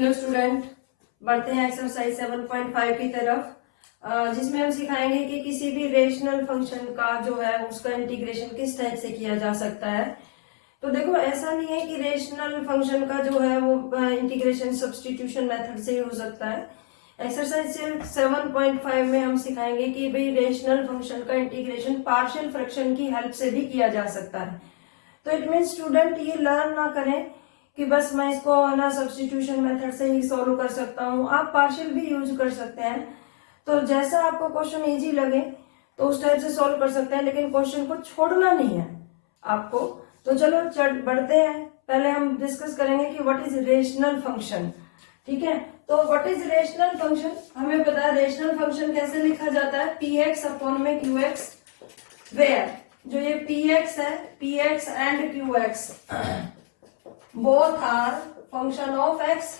Hello student, बढ़ते हैं exercise 7.5 की तरफ, जिसमें हम सिखाएंगे कि किसी भी रेशनल फंक्शन का जो है उसका इंटीग्रेशन किस टाइप से किया जा सकता है। तो देखो, ऐसा नहीं है कि रेशनल फंक्शन का जो है वो इंटीग्रेशन सब्स्टिट्यूशन मेथड से ही हो सकता है। एक्सरसाइज 7.5 में हम सिखाएंगे कि भाई रेशनल फंक्शन का इंटीग्रेशन पार्शियल फ्रैक्शन की हेल्प से भी किया जा सकता है। तो इट मीन स्टूडेंट ये लर्न ना करें कि बस मैं इसको है ना सब्स्टिट्यूशन मेथड से ही सॉल्व कर सकता हूँ। आप पार्शियल भी यूज कर सकते हैं। तो जैसा आपको क्वेश्चन इजी लगे तो उस टाइप से सॉल्व कर सकते हैं, लेकिन क्वेश्चन को छोड़ना नहीं है आपको। तो चलो बढ़ते हैं। पहले हम डिस्कस करेंगे कि व्हाट इज रेशनल फंक्शन। ठीक है, तो व्हाट इज रेशनल फंक्शन, हमें पता है रेशनल फंक्शन कैसे लिखा जाता है, पी एक्स अपॉन में क्यू एक्स, वेयर जो ये पी एक्स है, p x and Q x both are function of x,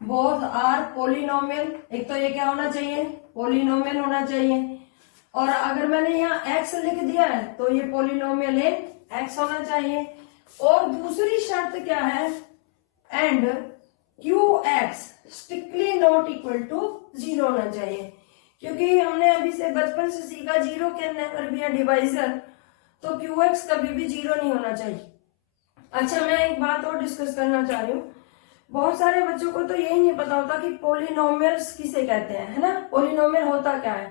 both are polynomial। एक तो ये क्या होना चाहिए, पोलिनोमियल होना चाहिए। और अगर मैंने यहाँ x लिख दिया है तो ये पोलिनोमियल इन x होना चाहिए। और दूसरी शर्त क्या है, and qx strictly not equal to 0 होना चाहिए, क्योंकि हमने अभी से बचपन से सीखा zero can never be a divisor, तो qx कभी भी 0 नहीं होना चाहिए। अच्छा, मैं एक बात और डिस्कस करना चाह रही हूँ। बहुत सारे बच्चों को तो यही नहीं पता होता कि पोलिनोमियल्स किसे कहते हैं, है ना। पोलिनोमियल होता क्या है।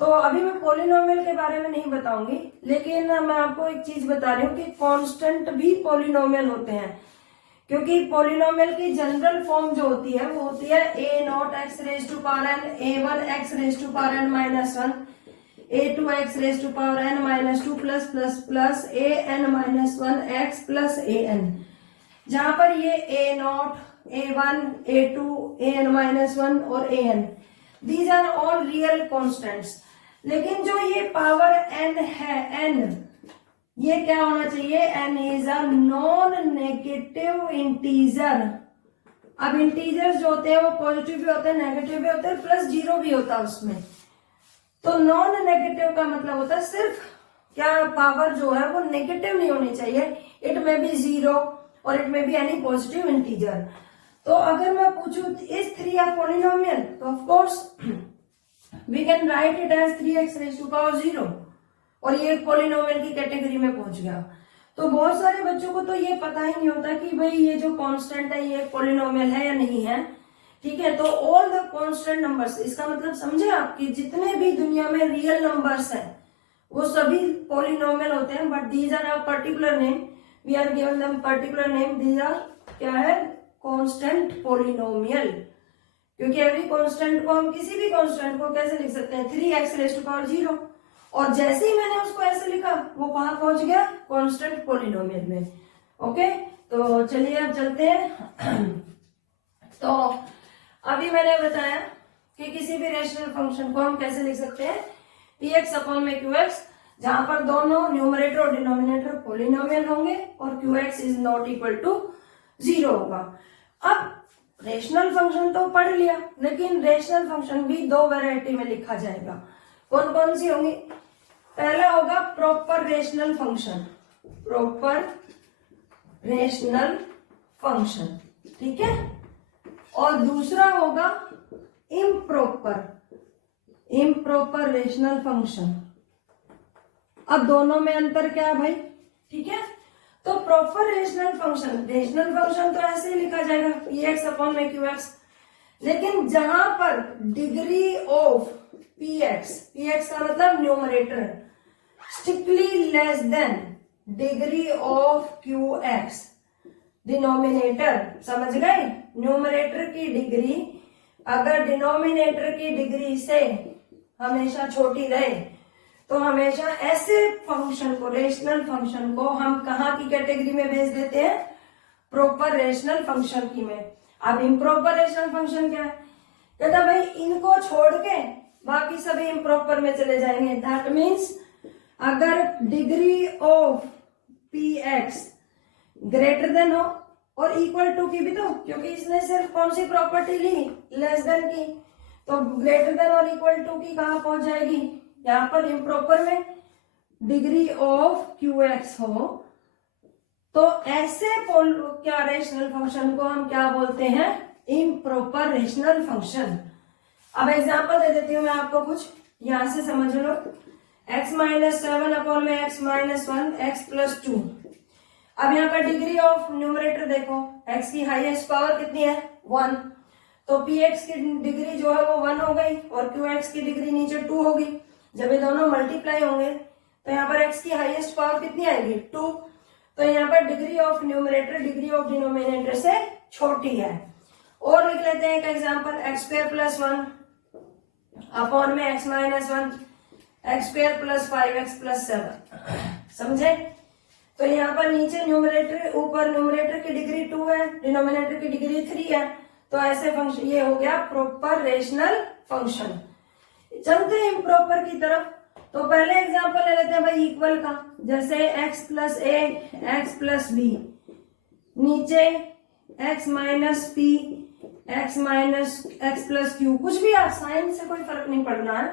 तो अभी मैं पोलिनोमियल के बारे में नहीं बताऊंगी, लेकिन मैं आपको एक चीज बता रही हूँ कि कांस्टेंट भी पोलिनोमियल होते हैं। क्योंकि पोलिनोमियल की जनरल फॉर्म जो होती है वो होती है a naught x raise to power n, a one x raise to power n minus one, a2 x raised to power n minus 2 plus plus plus a n minus 1 x plus a n, जहां पर ये a not, a1, a2, a n minus 1 और a n, these are all real constants। लेकिन जो ये power n है, n ये क्या होना चाहिए, n is a non negative integer. अब इंटीजर्स जो होते हैं वो पॉजिटिव भी होते हैं, नेगेटिव भी होते हैं, प्लस जीरो भी होता है उसमें। तो नॉन नेगेटिव का मतलब होता है सिर्फ क्या पावर जो है वो नेगेटिव नहीं होनी चाहिए, इट में बी 0 और इट में बी एनी पॉजिटिव इंटीजर। तो अगर मैं पूछूं इज 3 अ पॉलिनोमियल, तो of course we can write it as 3x raise to power 0, और ये पॉलिनोमियल की कैटेगरी में पहुंच गया। तो बहुत सारे बच्चों को तो ये पता ही नहीं होता कि भाई ये जो कांस्टेंट है ये पॉलिनोमियल है या नहीं है। ठीक है, तो ऑल द कांस्टेंट नंबर्स, इसका मतलब समझे आपकी जितने भी दुनिया में रियल नंबर्स हैं वो सभी पॉलिनोमियल होते हैं, but these are a particular name, we are given them particular name, these are क्या है, कांस्टेंट पॉलिनोमियल। क्योंकि एवरी कांस्टेंट को हम किसी भी कांस्टेंट को कैसे लिख सकते हैं, 3x रेज टू पावर 0, और जैसे ही मैंने उसको ऐसे लिखा वो कहां पहुंच गया, कांस्टेंट पॉलिनोमियल में। ओके, तो चलिए अब चलते हैं। तो अभी मैंने बताया कि किसी भी रेशनल फंक्शन को हम कैसे लिख सकते हैं, पी एक्स अपॉन में क्यू एक्स, जहां पर दोनों न्यूमरेटर और डिनोमिनेटर पोलिनोमियल होंगे और Q X is not equal to 0 होगा। अब रेशनल फंक्शन तो पढ़ लिया, लेकिन रेशनल फंक्शन भी दो वैरायटी में लिखा जाएगा। कौन कौन सी होंगी, पहला होगा proper rational function, proper rational function, ठीक है, और दूसरा होगा इम्प्रॉपर, इम्प्रॉपर रेशनल फंक्शन। अब दोनों में अंतर क्या है भाई, ठीक है। तो proper rational function, rational function तो ऐसे ही लिखा जाएगा पी एक्स अपॉन में क्यू एक्स, लेकिन जहां पर डिग्री ऑफ पी एक्स का मतलब numerator, strictly less than degree of Q x denominator, समझ गए, न्यूमरेटर की डिग्री अगर डिनोमिनेटर की डिग्री से हमेशा छोटी रहे तो हमेशा ऐसे फंक्शन को, रेशनल फंक्शन को हम कहाँ की कैटेगरी में भेज देते हैं, प्रॉपर रेशनल फंक्शन की में। अब इम्प्रॉपर रेशनल फंक्शन क्या है, कहता भाई इनको छोड़ के बाकी सभी इम्प्रॉपर में चले जाएंगे। दैट मीन्स अगर degree of P x greater than हो और इक्वल टू की भी, तो क्योंकि इसने सिर्फ कौन सी प्रॉपर्टी ली, लेस देन की, तो ग्रेटर देन और इक्वल टू की कहां पहुंच जाएगी, यहाँ पर इम्प्रॉपर में डिग्री ऑफ क्यू एक्स हो तो ऐसे क्या रेशनल फंक्शन को हम क्या बोलते हैं, इम्प्रॉपर रेशनल फंक्शन। अब एग्जांपल दे देती हूँ मैं आपको कुछ, यहां से समझ लो। x-7 अपॉन में x-1 x+2। अब यहाँ पर डिग्री ऑफ न्यूमरेटर देखो, x की हाईएस्ट पावर कितनी है 1, तो px की डिग्री जो है वो 1 हो गई और qx की डिग्री नीचे 2 होगी। जब ये दोनों मल्टीप्लाई होंगे तो यहाँ पर x की हाईएस्ट पावर कितनी आएगी 2, तो यहाँ पर degree of numerator degree of denominator से छोटी है। और लिख लेते हैं एक एग्जांपल, x² + 1 अपॉन में x-1 x² + 5x+7। समझे? तो यहाँ पर नीचे न्यूमरेटर, ऊपर न्यूमरेटर की डिग्री 2 है, डिनोमिनेटर की डिग्री 3 है, तो ऐसे फंक्शन ये हो गया प्रॉपर रेशनल फंक्शन। चलते हैं इम्प्रॉपर की तरफ। तो पहले एग्जांपल ले लेते हैं भाई इक्वल का, जैसे x + a x + b, नीचे x - p x + q, कुछ भी आप साइन से कोई फर्क नहीं पड़ना है।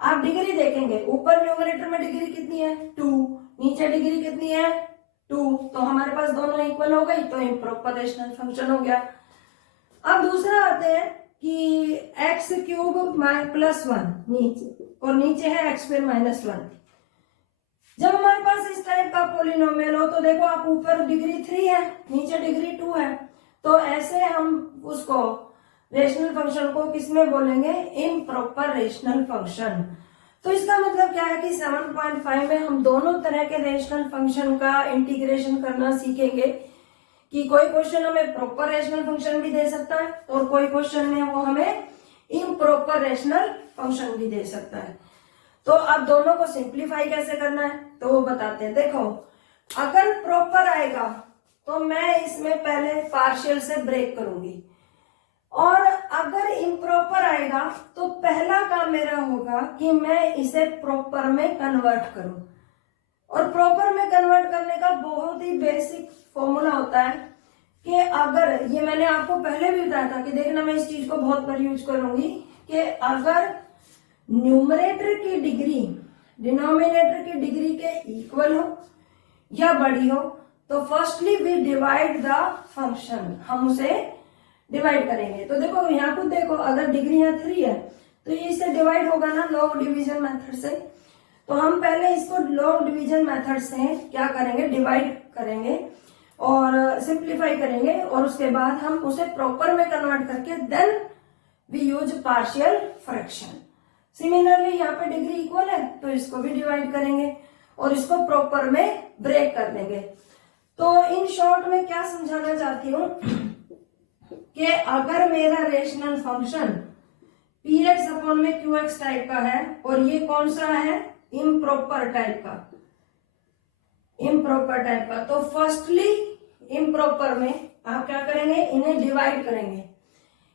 आप डिग्री देखेंगे, ऊपर न्यूमरेटर में डिग्री कितनी है 2, नीचे डिग्री कितनी है 2, तो हमारे पास दोनों इक्वल हो गई, तो इम्प्रॉपर रेशनल फंक्शन हो गया। अब दूसरा आते हैं कि x³ + 1 नीचे और नीचे है x² - 1। जब हमारे पास इस टाइप का पोलिनोमियल हो तो देखो आप ऊपर डिग्री 3 है, नीचे डिग्री 2 है, तो ऐसे हम उसको रेशनल फंक्शन को किसमें बोलेंगे, इम्प्रॉपर रेशनल फंक्शन। तो इसका मतलब क्या है कि 7.5 में हम दोनों तरह के रेशनल फंक्शन का इंटीग्रेशन करना सीखेंगे, कि कोई क्वेश्चन हमें प्रॉपर रेशनल फंक्शन भी दे सकता है और कोई क्वेश्चन में वो हमें इम्प्रॉपर रेशनल फंक्शन भी दे सकता है। तो अब दोनों को सिंप्लीफाई कैसे करना है तो वो बताते हैं। देखो अगर प्रॉपर आएगा तो मैं इसमें पहले पार्शियल से ब्रेक करूंगी, और अगर इम्प्रॉपर आएगा तो पहला काम मेरा होगा कि मैं इसे प्रॉपर में कन्वर्ट करूं। और प्रॉपर में कन्वर्ट करने का बहुत ही बेसिक फॉर्मूला होता है कि अगर, ये मैंने आपको पहले भी बताया था कि देखना मैं इस चीज को बहुत बार यूज करूंगी, कि अगर न्यूमरेटर की डिग्री डिनोमिनेटर की डिग्री के इक्वल हो या बड़ी हो तो firstly we divide the function, हम उसे डिवाइड करेंगे। तो देखो यहाँ खुद देखो, अगर डिग्री यहाँ 3 है तो ये इससे डिवाइड होगा ना लॉग डिवीजन मेथड से, तो हम पहले इसको लॉग डिवीजन मेथड से क्या करेंगे, डिवाइड करेंगे और सिंप्लीफाई करेंगे, और उसके बाद हम उसे प्रॉपर में कन्वर्ट करके then we use partial fraction. Similarly यहाँ पे डिग्री इक्वल है तो इसको भी डिवाइड करेंगे और इसको प्रॉपर में ब्रेक कर देंगे। तो इन शॉर्ट में क्या समझाना चाहती हूँ कि अगर मेरा रेशनल फंक्शन px अपॉन में qx टाइप का है और ये कौन सा है, इम्प्रॉपर टाइप का, इम्प्रॉपर टाइप का, तो फर्स्टली इम्प्रॉपर में आप क्या करेंगे, इन्हें डिवाइड करेंगे।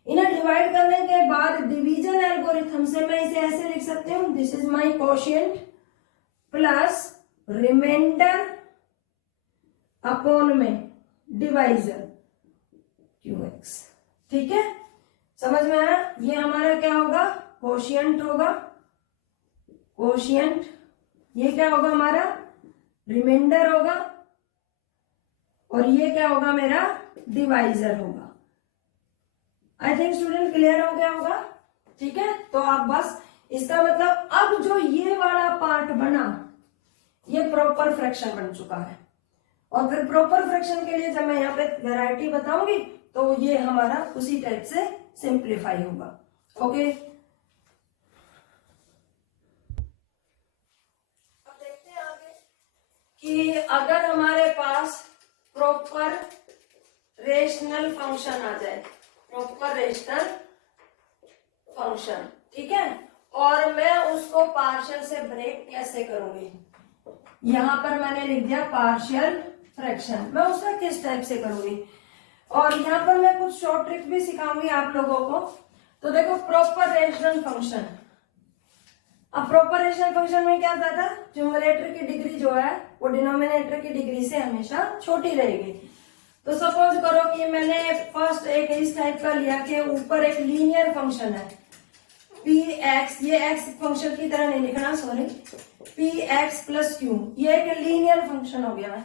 इन्हें डिवाइड करने के बाद डिवीजन एल्गोरिथम से मैं इसे ऐसे लिख सकती हूँ, this is my quotient plus remainder upon में डिवाइजर qx। ठीक है, समझ में आया? ये हमारा क्या होगा, कोशिएंट होगा, कोशिएंट, ये क्या होगा हमारा रिमाइंडर होगा, और ये क्या होगा मेरा डिवाइजर होगा। आई थिंक स्टूडेंट क्लियर हो गया होगा। ठीक है, तो आप बस इसका मतलब अब जो ये वाला पार्ट बना ये प्रॉपर फ्रैक्शन बन चुका है, और फिर प्रॉपर फ्रैक्शन के लिए जब मैं यहाँ पे वैरायटी बताऊंगी तो ये हमारा उसी टाइप से सिंप्लीफाई होगा। ओके, अब देखते हैं आगे कि अगर हमारे पास प्रॉपर रेशनल फंक्शन आ जाए, प्रॉपर रेशनल फंक्शन, ठीक है, और मैं उसको पार्शियल से ब्रेक कैसे करूंगी, यहां पर मैंने लिख दिया पार्शियल फ्रैक्शन, मैं उसका किस टाइप से करूंगी, और यहाँ पर मैं कुछ शॉर्ट ट्रिक भी सिखाऊंगी आप लोगों को। तो देखो प्रॉपर रेशनल फंक्शन, अब प्रॉपर रेशनल फंक्शन में क्या होता था, न्यूमरेटर की डिग्री जो है वो डिनोमिनेटर की डिग्री से हमेशा छोटी रहेगी। तो सपोज करो कि मैंने फर्स्ट एक इस टाइप का लिया कि ऊपर एक लीनियर फंक्शन है px, ये x फंक्शन की तरह नहीं लिखना, सॉरी, px + q, ये एक लीनियर फंक्शन हो गया है,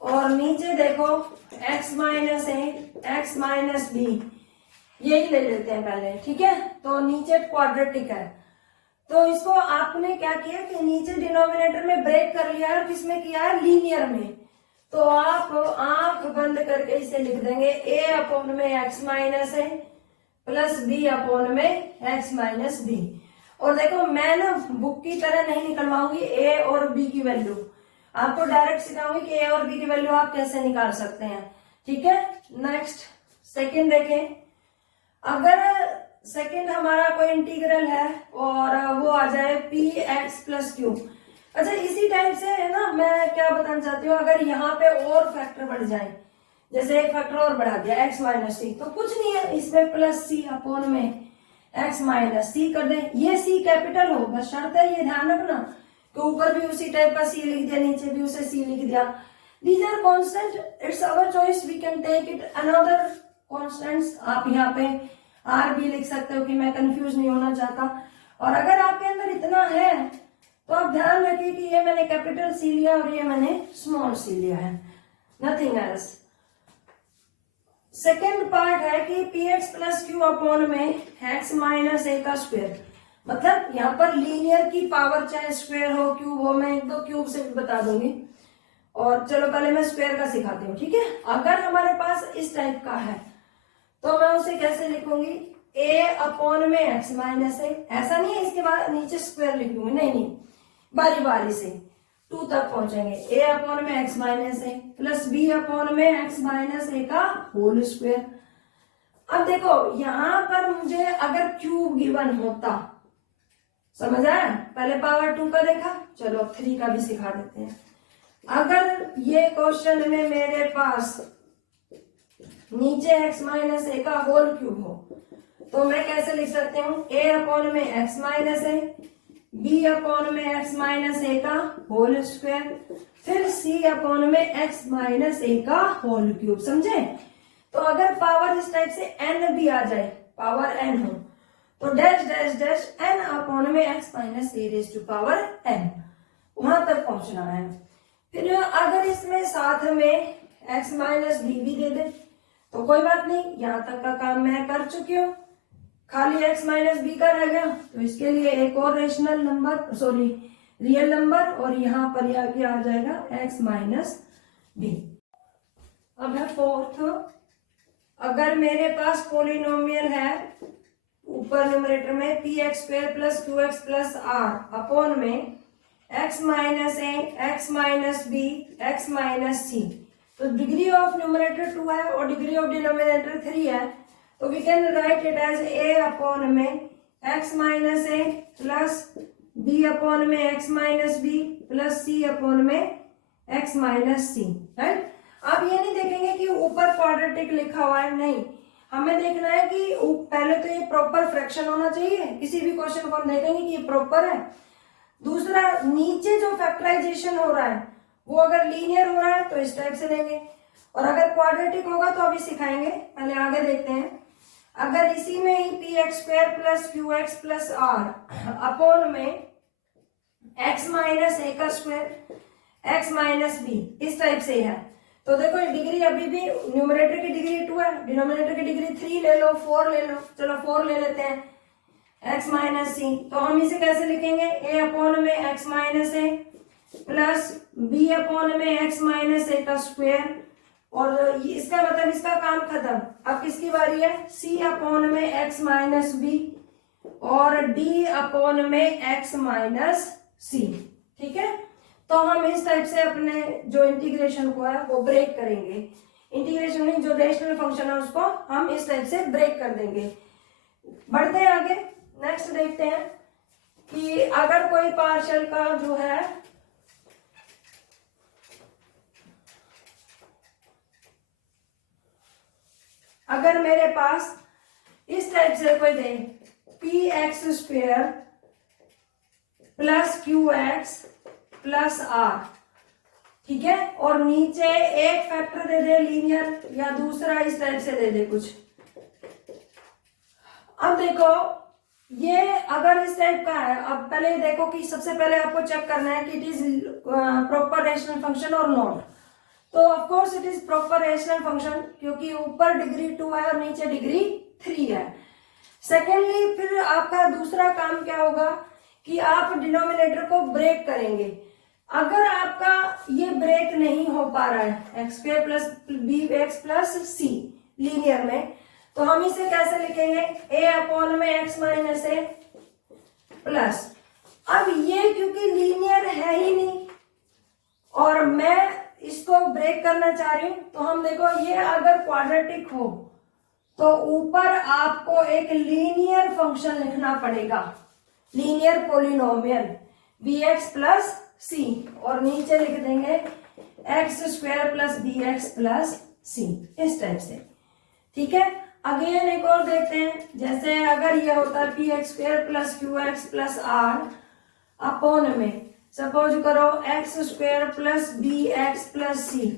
और नीचे देखो x माइनस ए x माइनस बी, यही ले लेते हैं पहले, ठीक है। तो नीचे क्वाड्रेटिक है, तो इसको आपने क्या किया कि नीचे डिनोमिनेटर में ब्रेक कर लिया है और किसमें किया है, लीनियर में। तो आप आंख बंद करके इसे लिख देंगे a अपॉन में x माइनस ए प्लस b अपॉन में x माइनस बी। और देखो मैं ना बुक की तरह नहीं निकलवाऊंगी a और b की वैल्यू, आपको डायरेक्ट सिखाऊंगी कि a और b की वैल्यू आप कैसे निकाल सकते हैं, ठीक है। नेक्स्ट सेकंड देखें, अगर सेकंड हमारा कोई इंटीग्रल है और वो आ जाए पी एक्स प्लस क्यू। अच्छा इसी टाइप से है ना, मैं क्या बताना चाहती हूँ, अगर यहाँ पे और फैक्टर बढ़ जाए, जैसे एक फैक्टर और बढ़ा दिया x माइनस सी, तो कुछ नहीं है, इसमें प्लस सी अपॉन में x माइनस सी कर दें। ये c कैपिटल हो, बस शर्त है ये ध्यान रखना कि ऊपर भी उसी टाइप का c लिख दिया, नीचे भी उसे c लिख दिया। These are constant, it's our choice, we can take it another constants. आप यहाँ पे आर भी लिख सकते हो कि मैं कंफ्यूज नहीं होना चाहता। और अगर आपके अंदर इतना है तो आप ध्यान रखिए कि ये मैंने कैपिटल सी लिया और ये मैंने स्मॉल सी लिया है, नथिंग एल्स। सेकेंड पार्ट है कि P x plus Q upon में एक्स माइनस ए का स्क्वायर, मतलब यहाँ पर लीनियर की पावर चाहे स्क्वायर हो क्यूब हो, मैं एक दो क्यूब से भी बता दूंगी। और चलो पहले मैं स्क्वायर का सिखाती हूँ, ठीक है। अगर हमारे पास इस टाइप का है तो मैं उसे कैसे लिखूंगी, a अपॉन में x माइनस ए, ऐसा नहीं है इसके बाद नीचे स्क्वायर लिख लूंगी, नहीं नहीं, बारी बारी से 2 तक पहुंचेंगे। a अपॉन में x माइनस ए प्लस b अपॉन में x माइनस ए का होल स्क्वायर। अब देखो यहां पर मुझे अगर क्यूब गिवन होता, समझ आया, पहले पावर 2 का देखा, चलो अब 3 का भी सिखा देते हैं। अगर ये क्वेश्चन में मेरे पास नीचे x माइनस ए का होल क्यूब हो तो मैं कैसे लिख सकती हूँ, a अपॉन में x माइनस ए, b अपॉन में x माइनस ए का होल स्क्वायर, फिर c अपॉन में x माइनस ए का होल क्यूब, समझे। तो अगर पावर इस टाइप से n भी आ जाए, पावर n हो, तो dash dash dash n upon में x minus A raise to power n, वहां तक पहुंचना है। फिर अगर इसमें साथ में x माइनस बी भी दे दे तो कोई बात नहीं, यहां तक का काम मैं कर चुकी हूँ, खाली x माइनस बी का रह गया। तो इसके लिए एक और rational number, sorry real number, और यहाँ पर आगे आ जाएगा x माइनस बी। अब है फोर्थ, अगर मेरे पास पोलिनोमियल है ऊपर न्यूमरेटर में p x square plus Q x plus are upon में x minus a x minus b x minus c, तो डिग्री ऑफ न्यूमरेटर 2 है और डिग्री ऑफ डिनोमिनेटर 3 है, तो we can write it as a upon में x minus ए plus b upon में x minus B plus c upon में x minus C, right. आप ये नहीं देखेंगे कि ऊपर क्वाड्रेटिक लिखा हुआ है, नहीं, हमें देखना है कि पहले तो ये प्रॉपर फ्रैक्शन होना चाहिए, किसी भी क्वेश्चन को हम देखेंगे कि ये प्रॉपर है। दूसरा, नीचे जो फैक्टराइजेशन हो रहा है वो अगर लीनियर हो रहा है तो इस टाइप से लेंगे, और अगर क्वाड्रेटिक होगा तो अभी सिखाएंगे, पहले आगे देखते हैं। अगर इसी में ही p x square plus Q x plus are upon में एक्स माइनस ए का स्क्वायर एक्स माइनस बी, इस टाइप से है, तो देखो डिग्री अभी भी न्यूमरेटर की डिग्री 2 है, डिनोमिनेटर की डिग्री 3 ले लो, 4 ले लो, चलो 4 ले लेते हैं, x माइनस सी। तो हम इसे कैसे लिखेंगे, a अपॉन में x माइनस ए प्लस b अपॉन में x माइनस ए का स्क्वायर, और इसका मतलब इसका काम खत्म। अब किसकी बारी है, c अपॉन में x माइनस बी और d अपॉन में x माइनस सी, ठीक है। तो हम इस टाइप से अपने जो इंटीग्रेशन को है वो ब्रेक करेंगे, इंटीग्रेशन में जो रेशनल फंक्शन है उसको हम इस टाइप से ब्रेक कर देंगे। बढ़ते हैं आगे, नेक्स्ट देखते हैं कि अगर कोई पार्शियल का जो है अगर मेरे पास इस टाइप से कोई दे p x square plus Q x plus r, ठीक है, और नीचे एक फैक्टर दे दे लीनियर, या दूसरा इस टाइप से दे दे कुछ। अब देखो ये अगर इस टाइप का है, अब पहले देखो कि सबसे पहले आपको चेक करना है कि it is proper rational function और नॉट। तो of course it is proper rational function, क्योंकि ऊपर डिग्री 2 है और नीचे डिग्री 3 है। सेकेंडली फिर आपका दूसरा काम क्या होगा कि आप डिनोमिनेटर को ब्रेक करेंगे। अगर आपका ये ब्रेक नहीं हो पा रहा है x square plus b x plus c linear में, तो हम इसे कैसे लिखेंगे, ए अपॉन में एक्स माइनस ए प्लस, अब ये क्योंकि लीनियर है ही नहीं और मैं इसको ब्रेक करना चाह रही हूं, तो हम देखो ये अगर क्वाड्रेटिक हो तो ऊपर आपको एक लीनियर फंक्शन लिखना पड़ेगा, linear polynomial b x plus c, और नीचे लिख देंगे x square plus b x plus c, इस टाइप से। ठीक है, अगेन एक और देखते हैं, जैसे अगर ये होता है p x square plus Q x plus are upon में सपोज करो x square plus b x plus c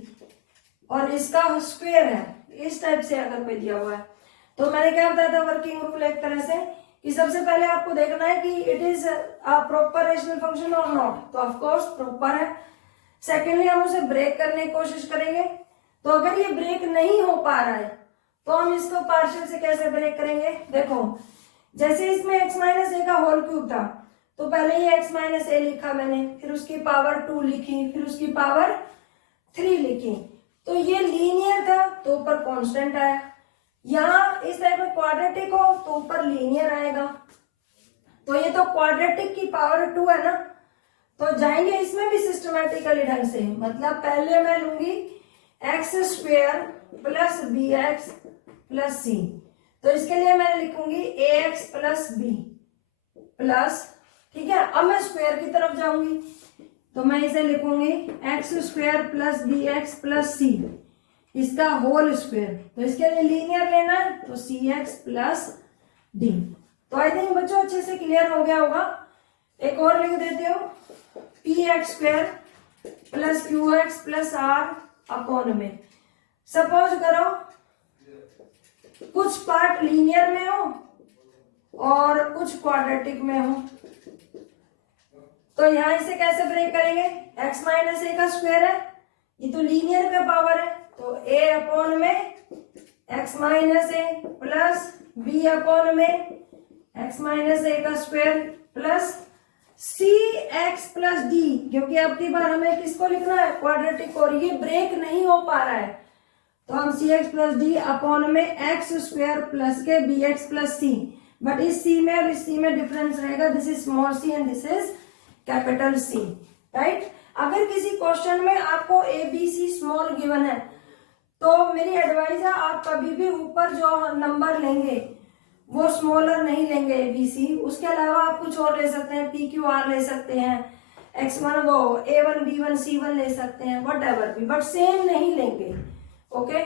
और इसका स्क्वायर है, इस टाइप से अगर कोई दिया हुआ है, तो मैंने क्या बताया था वर्किंग रूल एक तरह से कि सबसे पहले आपको देखना है कि it is a proper rational function और नॉट, तो ऑफ कोर्स प्रॉपर है। सेकेंडली हम उसे ब्रेक करने की कोशिश करेंगे, तो अगर ये ब्रेक नहीं हो पा रहा है तो हम इसको पार्शियल से कैसे ब्रेक करेंगे, देखो जैसे इसमें x माइनस ए का होल क्यूब था, तो पहले ये x माइनस ए लिखा मैंने, फिर उसकी पावर 2 लिखी, फिर उसकी पावर 3 लिखी, तो ये लीनियर था तो ऊपर कांस्टेंट आया। यहाँ इस टाइप में क्वाड्रेटिक हो तो ऊपर लीनियर आएगा, तो ये तो क्वाड्रेटिक की पावर 2 है ना, तो जाएंगे इसमें भी सिस्टमेटिकली ढंग से, मतलब पहले मैं लूंगी x square plus b x plus c, तो इसके लिए मैं लिखूंगी a x plus b plus, ठीक है, अब मैं स्क्वायर की तरफ जाऊंगी तो मैं इसे लिखूंगी x square plus b x plus c, इसका होल स्क्वायर, तो इसके लिए लीनियर लेना है तो सी एक्स प्लस डी। तो आई थिंक बच्चों अच्छे से क्लियर हो गया होगा। एक और लिख देते हो P x square plus Q x plus are upon में, सपोज करो कुछ पार्ट लीनियर में हो और कुछ क्वाड्रेटिक में हो, तो यहां इसे कैसे ब्रेक करेंगे, x माइनस ए का स्क्वायर है, ये तो लीनियर का पावर है, तो a अपॉन में x माइनस ए प्लस b अपॉन में x माइनस ए का स्क्वायर प्लस सी एक्स प्लस डी, क्योंकि अब की बार हमें किसको लिखना है, क्वाड्रेटिक, और ये ब्रेक नहीं हो पा रहा है, तो हम C X plus D upon में एक्स स्क्वायर प्लस के B x plus C, but इस सी में और इस सी में डिफरेंस रहेगा, this is small C and this is capital C, right. अगर किसी क्वेश्चन में आपको A B C small given है तो मेरी एडवाइस है आप कभी भी ऊपर जो नंबर लेंगे वो स्मॉलर नहीं लेंगे ए बी सी, उसके अलावा आप कुछ और ले सकते हैं, पी क्यू आर ले सकते हैं, x1 वो a1 b1 c1 ले सकते हैं, वट एवर भी, बट सेम नहीं लेंगे, ओके।